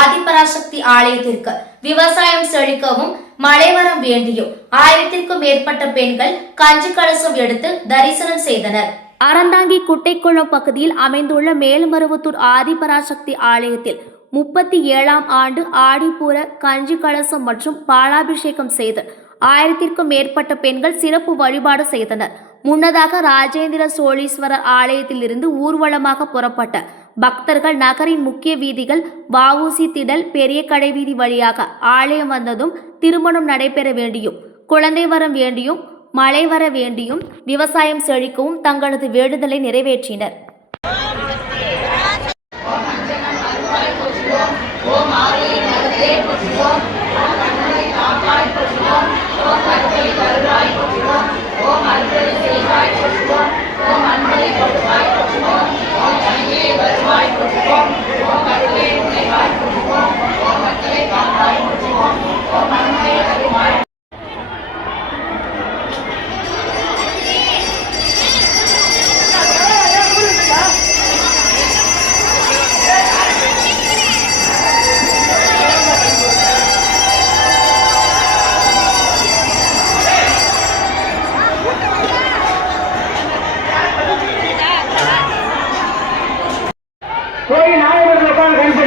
ஆதிபராசக்தி ஆலயத்திற்கு விவசாயம் செழிக்கவும் மழை வர வேண்டியும். ஆயிரத்திற்கும் மேற்பட்ட பெண்கள் கஞ்சி கலசம் எடுத்து தரிசனம் செய்தனர். அறந்தாங்கி குட்டைக்குளம் பகுதியில் அமைந்துள்ள மேல்மருவத்தூர் ஆதிபராசக்தி ஆலயத்தில் முப்பத்தி ஏழாம் ஆண்டு ஆடிப்பூர கஞ்சி கலசம் மற்றும் பாலாபிஷேகம் செய்து ஆயிரத்திற்கும் மேற்பட்ட பெண்கள் சிறப்பு வழிபாடு செய்தனர். முன்னதாக ராஜேந்திர சோழீஸ்வரர் ஆலயத்திலிருந்து ஊர்வலமாக புறப்பட்ட பக்தர்கள் நகரின் முக்கிய வீதிகள் வஉசி திடல் பெரிய கடை வீதி வழியாக ஆலயம் வந்ததும் திருமணம் நடைபெற வேண்டியும் குழந்தை வரம் வேண்டியும் மழை வர வேண்டியும் விவசாயம் செழிக்கவும் தங்களது வேண்டுதலை நிறைவேற்றினர். போய் நாயகத்தில் உட்காந்து கணிச்சு